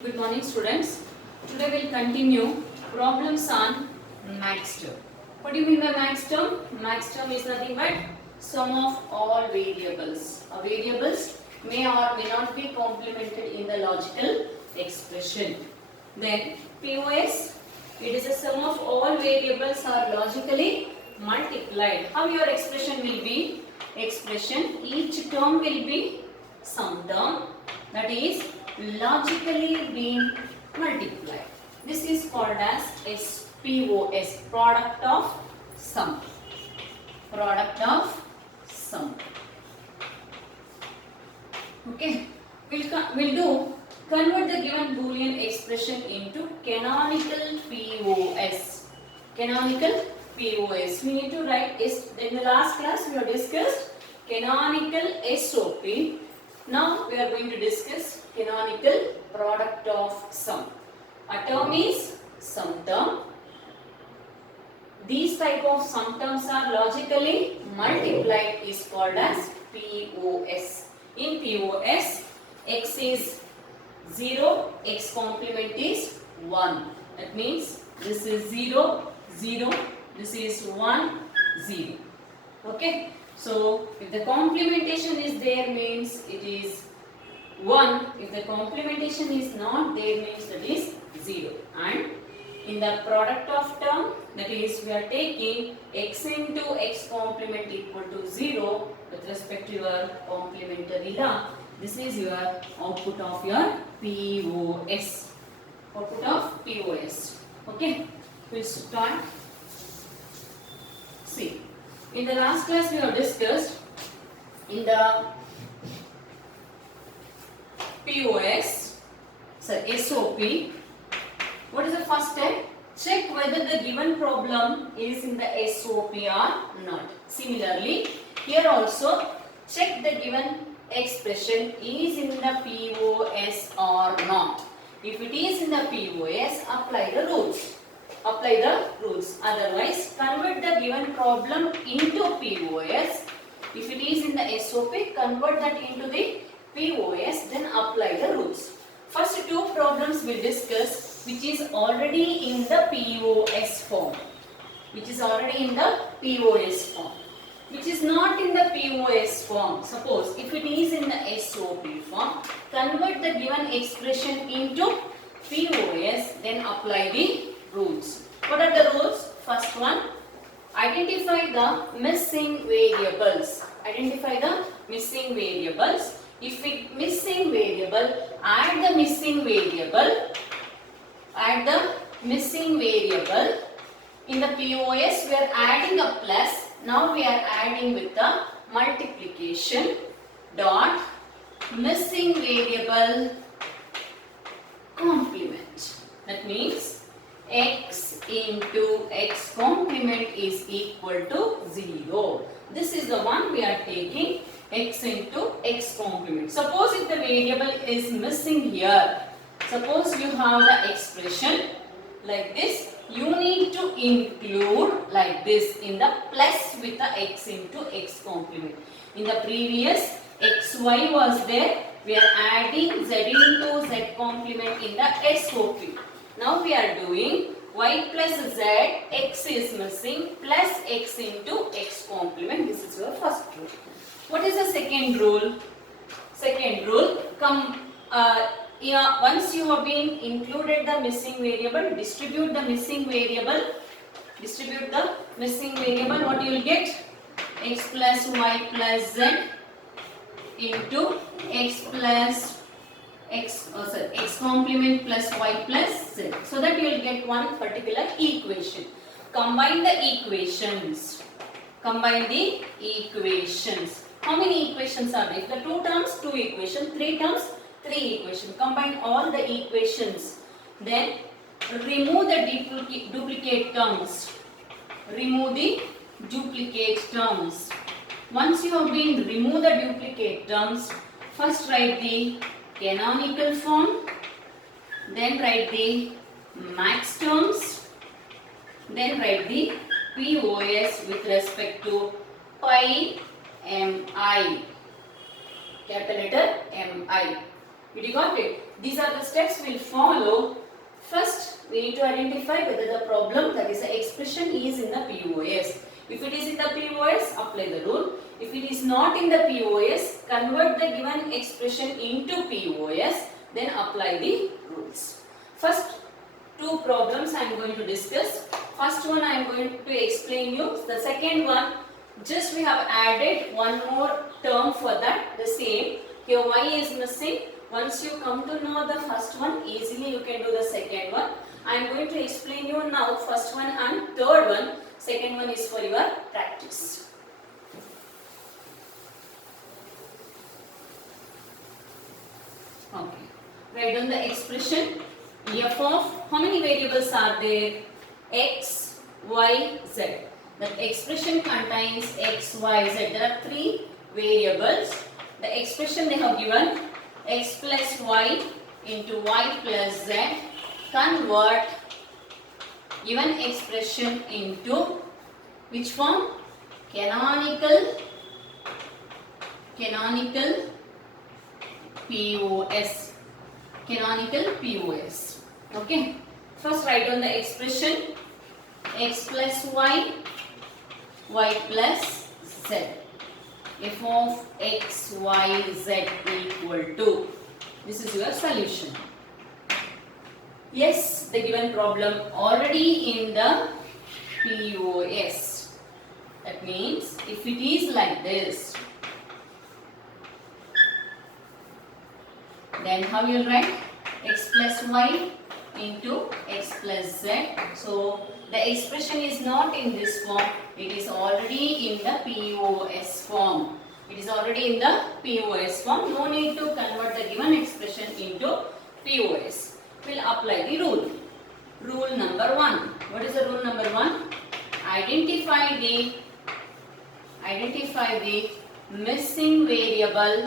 Good morning students. Today we'll continue problems on max term. What do you mean by max term? Max term is nothing but sum of all variables. Variables may or may not be complemented in the logical expression. Then POS, it is a sum of all variables are logically multiplied. How your expression will be? Expression, each term will be sum term, that is logically being multiplied. This is called as SPOS, product of sum. Product of sum. Okay, we'll do convert the given Boolean expression into canonical POS. Canonical POS. We need to write is in the last class we have discussed canonical SOP. Now we are going to discuss canonical product of sum. A term is sum term. These type of sum terms are logically multiplied is called as POS. In POS, x is 0, x complement is 1. That means this is 0, 0, this is 1, 0. Okay. So, if the complementation is there means it is 1. If the complementation is not there means that is 0. And in the product of term, that is we are taking x into x complement equal to 0 with respect to your complementary law. This is your output of your POS. Output of POS. Okay. We'll start. See. In the last class we have discussed in the POS, SOP, what is the first step? Check whether the given problem is in the SOP or not. Similarly, here also check the given expression is in the POS or not. If it is in the POS, apply the rules. Apply the rules. Otherwise, convert the given problem into POS. If it is in the SOP, convert that into the POS, then apply the rules. First two problems we discuss, which is already in the POS form. Which is already in the POS form. Which is not in the POS form. Suppose if it is in the SOP form, convert the given expression into POS, then apply the rules. What are the rules? First one, identify the missing variables. Identify the missing variables. If it missing variable, add the missing variable. Add the missing variable. In the POS, we are adding a plus. Now we are adding with the multiplication dot missing variable complement. That means x into x complement is equal to 0. This is the one we are taking, x into x complement. Suppose if the variable is missing here, suppose you have the expression like this, you need to include like this in the plus with the x into x complement. In the previous xy was there, we are adding z into z complement in the SOP. Now we are doing y plus z, x is missing, plus x into x complement. This is your first rule. What is the second rule? Second rule, once you have been included the missing variable, distribute the missing variable. Distribute the missing variable. What you will get? X plus y plus z into x plus x complement plus y plus z. So that you will get one particular equation. Combine the equations. Combine the equations. How many equations are there? If the two terms, two equations. Three terms, three equations. Combine all the equations. Then remove the duplicate terms. Remove the duplicate terms. Once you have been remove the duplicate terms, first write the canonical form, then write the max terms, then write the POS with respect to pi mi, capital letter mi. Did you got it? These are the steps we'll follow. First, we need to identify whether the problem, that is the expression, is in the POS. If it is in the POS, apply the rule. If it is not in the POS, convert the given expression into POS, then apply the rules. First, two problems I am going to discuss. First one I am going to explain you. The second one, just we have added one more term for that, the same. Here y is missing. Once you come to know the first one, easily you can do the second one. I am going to explain you now first one and third one. Second one is for your practice. Okay. Write down the expression. F of, how many variables are there? X, Y, Z. The expression contains X, Y, Z. There are three variables. The expression they have given, X plus Y into Y plus Z. Convert given expression into which form? Canonical POS. Canonical POS. Okay. First write down the expression x plus y, y plus z. F of x, y, z equal to. This is your solution. Yes, the given problem already in the POS. That means if it is like this, then how you will write? X plus y into x plus z. So the expression is not in this form. It is already in the POS form. It is already in the POS form. No need to convert the given expression into POS. We'll apply the rule. Rule number 1. What is the rule number 1? Identify the missing variable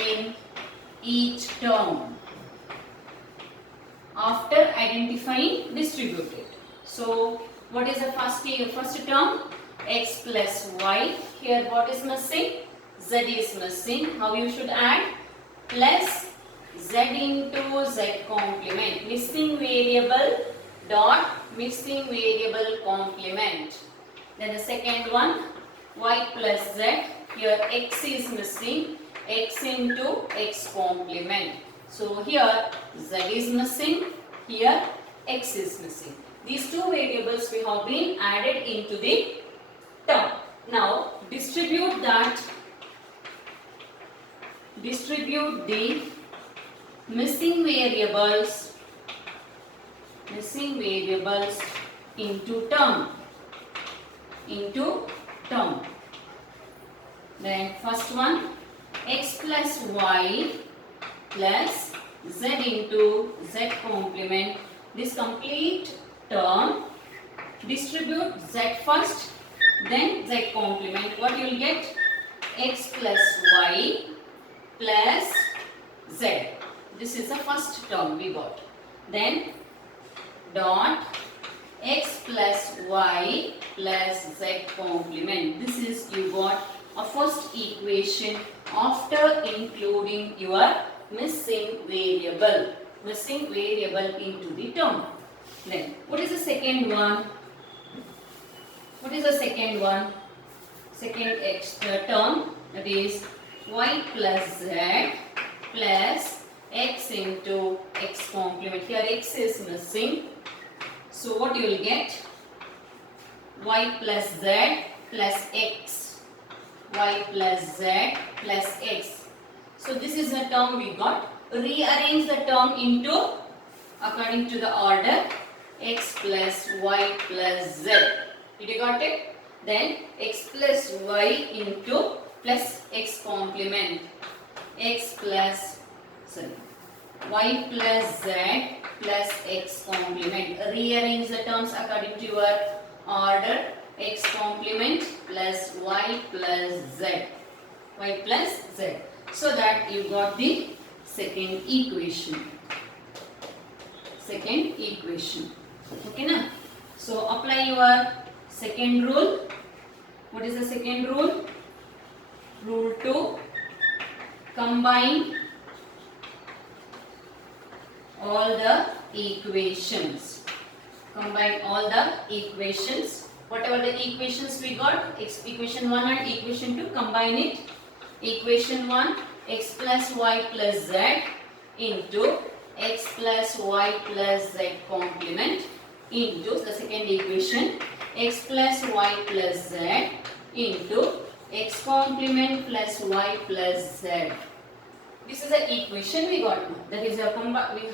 in each term. After identifying, distribute it. So, what is the first term? X plus y. Here what is missing? Z is missing. How you should add? Plus z into z complement. Missing variable dot missing variable complement. Then the second one, y plus z. Here x is missing. X into x complement. So here z is missing. Here x is missing. These two variables we have been added into the term. Now distribute the missing variables into term. Then first one, x plus y plus z into z complement. This complete term, distribute z first, then z complement. What you will get? X plus y plus z. This is the first term we got. Then dot x plus y plus z complement. This is you got a first equation after including your missing variable into the term. Then what is the second one? Second term, that is y plus z plus x into x complement. Here x is missing. So what you will get? Y plus z plus x. Y plus z plus x. So this is the term we got. Rearrange the term into according to the order x plus y plus z. Did you got it? Then x plus y into plus x complement. X plus y plus z plus x complement. Rearrange the terms according to your order. X complement plus y plus z. Y plus z. So that you got the second equation. Okay na? So apply your second rule. What is the second rule? Rule 2. Combine all the equations. Combine all the equations. Whatever the equations we got, equation 1 and equation 2, combine it. Equation 1, x plus y plus z into x plus y plus z complement into the second equation, x plus y plus z into x complement plus y plus z. This is the equation we got now. That is, we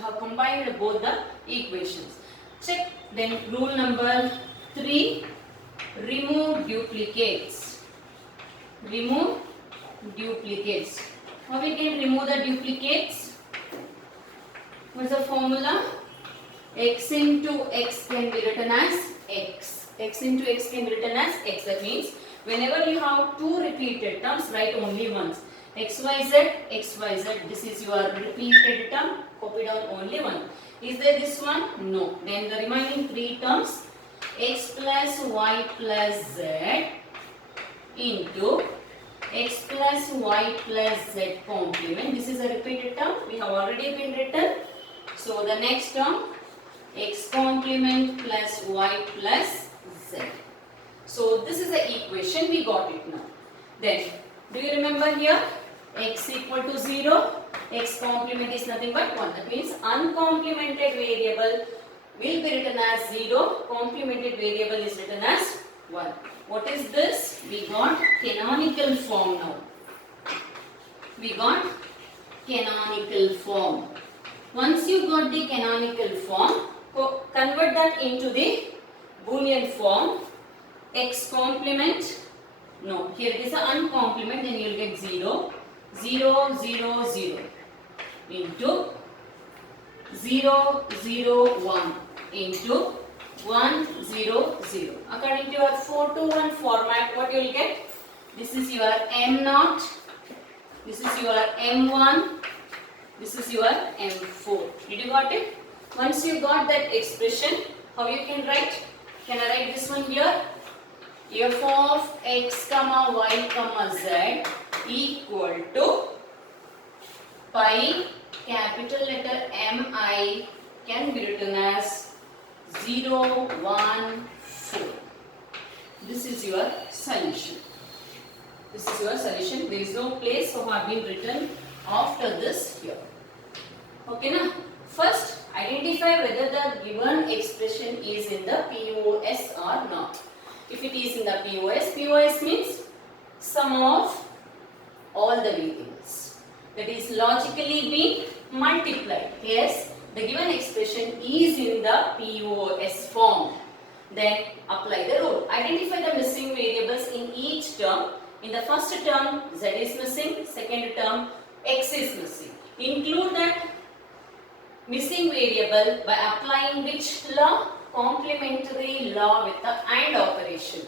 have combined both the equations. Check. Then rule number 3, remove duplicates. Remove duplicates. How we can remove the duplicates? What is the formula? X into x can be written as x. X into x can be written as x. That means whenever you have two repeated terms, write only once. XYZ, XYZ. This is your repeated term. Copy down only one. Is there this one? No. Then the remaining three terms, x plus y plus z into x plus y plus z complement. This is a repeated term. We have already been written. So the next term, x complement plus y plus z. So this is the equation. We got it now. Then, do you remember here? X equal to 0. X complement is nothing but 1. That means uncomplemented variable will be written as 0. Complemented variable is written as 1. What is this? We got canonical form now. We got canonical form. Once you got the canonical form, convert that into the Boolean form. X complement, no, here it is an uncomplement, then you will get 0, 0, 0, 0 into 0, 0, 1 into 1, 0, 0. According to your 4 to 1 format, what you will get? This is your M0, this is your M1, this is your M4. Did you got it? Once you got that expression, how you can write? Can I write this one here? F of x comma y comma z equal to pi capital letter Mi can be written as 0, 1, 4. This is your solution. This is your solution. There is no place so have been written after this here. Okay na? First, identify whether the given expression is in the POS or not. If it is in the POS means sum of all the variables. That is logically being multiplied. Yes, the given expression is in the POS form. Then apply the rule. Identify the missing variables in each term. In the first term, Z is missing. Second term, X is missing. Include that missing variable by applying which law? Complementary law with the AND operation.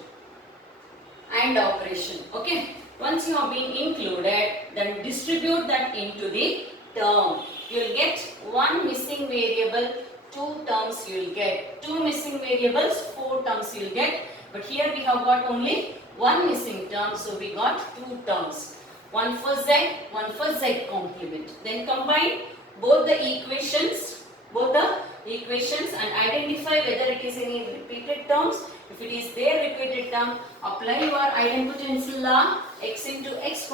AND operation. Okay. Once you have been included, then distribute that into the term. You will get one missing variable, two terms you will get. Two missing variables, four terms you will get. But here we have got only one missing term, so we got two terms. One for Z, one for Z complement. Then combine both the equations and identify whether it is any repeated terms. If it is there repeated term, apply your idempotency law. X into x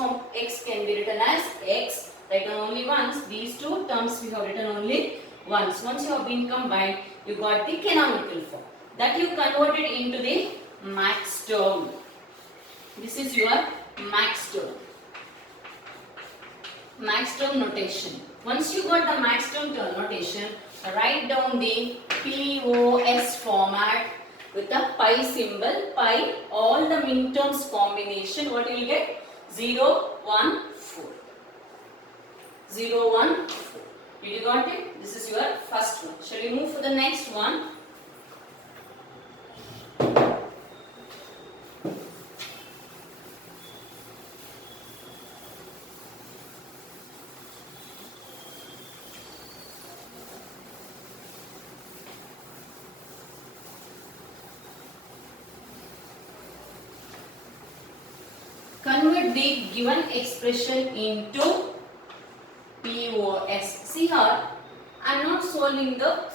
can be written as x. Write down only once. These two terms we have written only once. Once you have been combined, you got the canonical form. That you converted into the max term. This is your max term. Max term notation. Once you got the max term notation, write down the POS format with the pi symbol. Pi, all the minterms combination, what you will get? 0, 1, 4. 0, 1, 4. Did you got it? This is your first one. Shall we move for the next one? convert the given expression into POS. See here, I am not solving the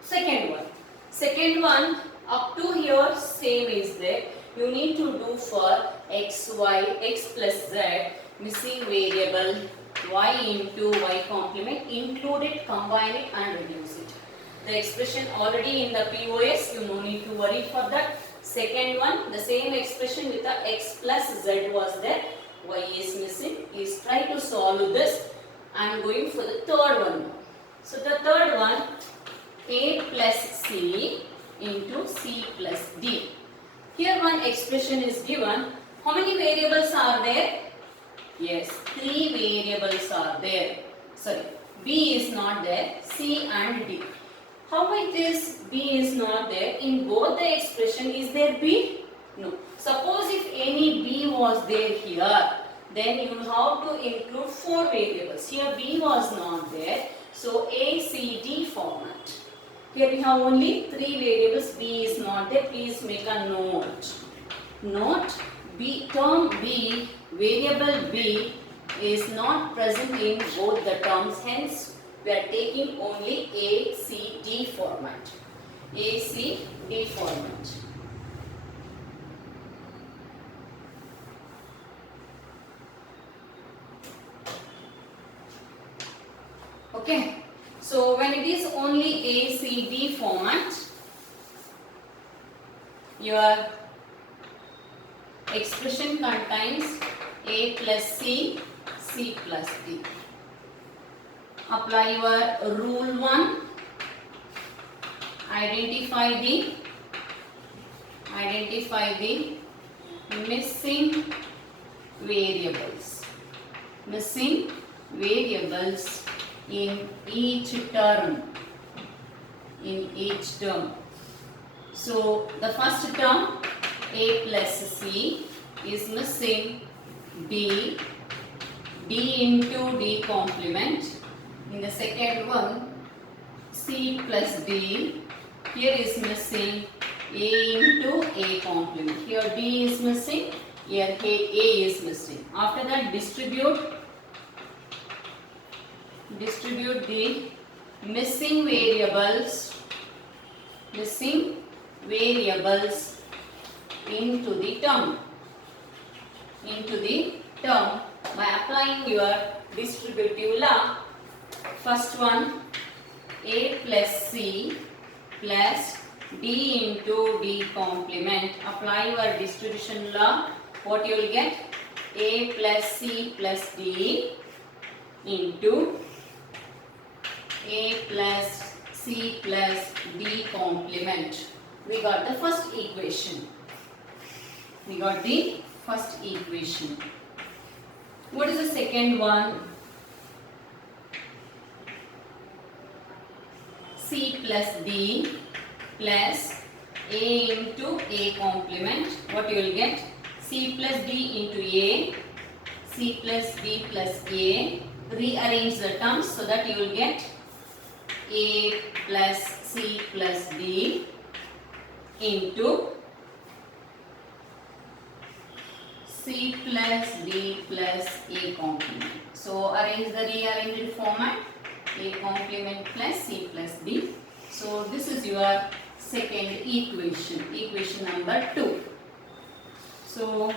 second one. Second one up to here same is there. You need to do for x, y, x plus z, missing variable y into y complement, include it, combine it and reduce it. The expression already in the POS, you no need to worry for that. Second one, the same expression with the x plus z was there, y is missing. Is try to solve this. I am going for the third one. So the third one, a plus c into c plus d. Here one expression is given. How many variables are there? Yes, 3 variables are there. Sorry, b is not there, c and d. How it is b is not there? In both the expression, is there b? No. Suppose if any b was there here, then you have to include 4 variables. Here b was not there. So a, c, d format. Here we have only 3 variables. B is not there. Please make a note. Note B, term B, variable B is not present in both the terms. Hence, we are taking only A, C, D format. A, C, D format. Okay. So when it is only A, C, D format, your expression contains A plus C, C plus D. Apply your rule 1. Identify the missing variables. Missing variables in each term. So the first term a plus c is missing d into d complement. In the second one c plus d, here is missing a into a complement. Here d is missing, here a is missing. After that distribute the missing variables into the term by applying your distributive law. First one a plus c plus d into d complement. Apply your distribution law. What you will get? A plus c plus d into a plus c plus d complement. We got the first equation. What is the second one? C plus d plus a into a complement. What you will get? C plus d into a, c plus d plus a. Rearrange the terms so that you will get a plus c plus d into c plus d plus a complement. So arrange the rearranged format, a complement plus c plus d. So this is your second equation number 2. So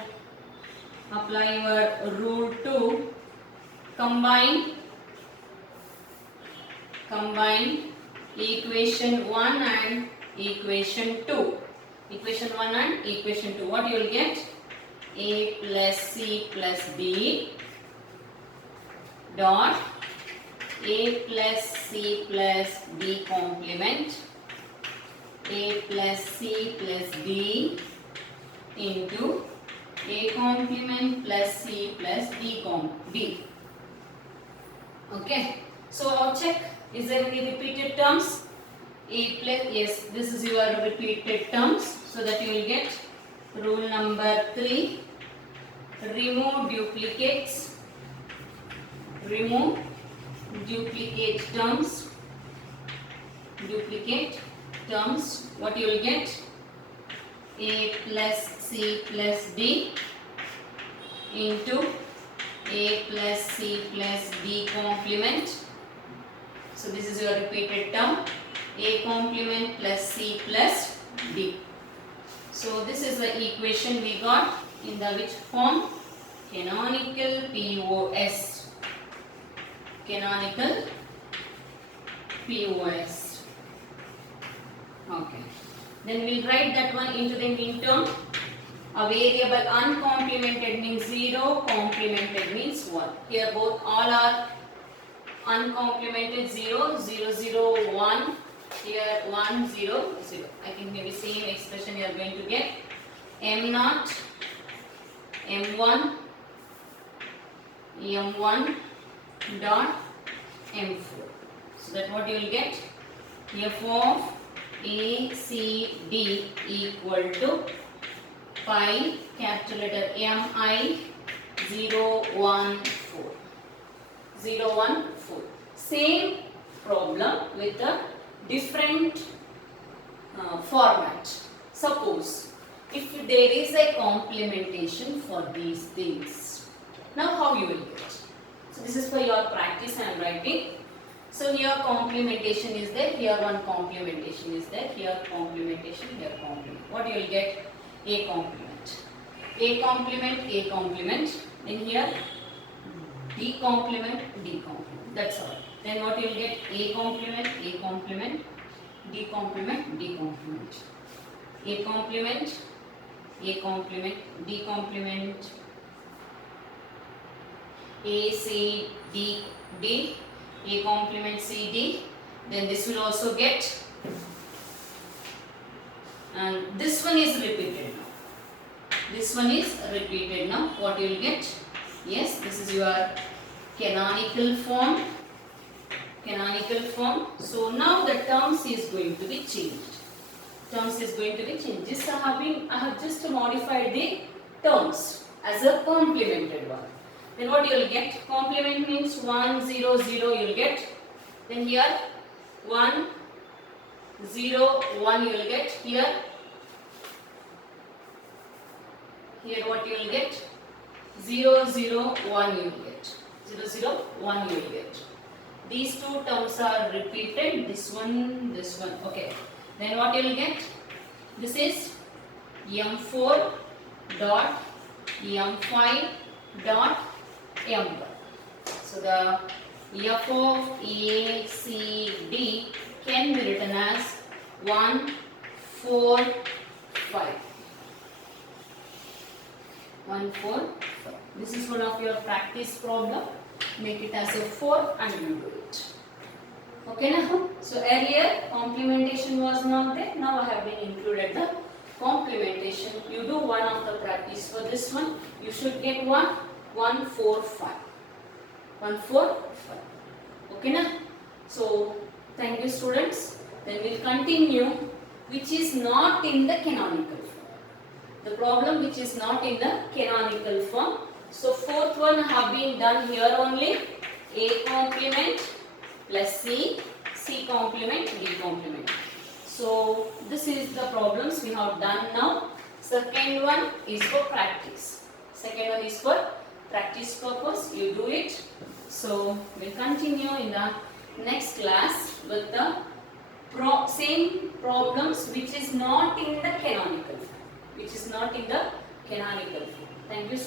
apply your rule 2. Combine equation 1 and equation 2. Equation 1 and equation 2. What you will get? A plus c plus d dot a plus c plus d complement a plus c plus d into a complement plus c plus d. Okay, so I'll check, is there any repeated terms? A plus, yes, this is your repeated terms, so that you will get rule number 3. Remove duplicate terms. What you will get? A plus c plus d into a plus c plus d complement. So this is your repeated term, a complement plus c plus d. So this is the equation we got in the which form? Canonical POS. Canonical POS. Okay. Then we'll write that one into the mean term. A variable uncomplemented means 0, complemented means 1. Here both all are uncomplemented 0, 0, 0, 1. Here 1, 0, 0. I think maybe same expression you are going to get. M0, M1, M1 dot M4. So that what you will get? F of A, C, D equal to pi capital letter MI 0, 1, 4. 0, 1, 4. Same problem with a different format. Suppose if there is a complementation for these things. Now how you will get? So this is for your practice I am writing. So here complementation is there, here one complementation is there, here complementation, here complement. What you will get? A complement. A complement, A complement. Then here D complement, D complement. That's all. Then what you will get? A complement, A complement, D complement, D complement. A complement, A complement, D complement, A, C, D, D, A complement, C, D. Then this will also get, and this one is repeated now. This one is repeated now. What you will get? Yes, this is your canonical form. Canonical form. So now the terms is going to be changed. Terms is going to be changed. This I have just modified the terms as a complemented one. Then what you will get? Complement means 1, 0, 0 you will get. Then here 1, 0, 1 you will get. Here what you will get? 0, 0, 1 you will get. 0, 0, 1 you will get. These two terms are repeated. This one. Okay. Then what you will get? This is M4 dot M5 dot M1. So the F of A, C, D can be written as 1, 4, 5. 1, 4, 5. This is one of your practice problem. Make it as a 4 and you do it. Okay now? So earlier complementation was not there. Now I have been included the complementation. You do one of the practice for this one. You should get 1, 1, 4, 5. 1, 4, 5. Okay now? So thank you students. Then we'll continue which is not in the canonical form. The problem which is not in the canonical form. So fourth one have been done here only. A complement plus C, C complement, D complement. So this is the problems we have done now. Second one is for practice. Second one is for practice purpose. You do it. So we'll continue in the next class with the same problems which is not in the canonical form. Which is not in the canonical form. Thank you.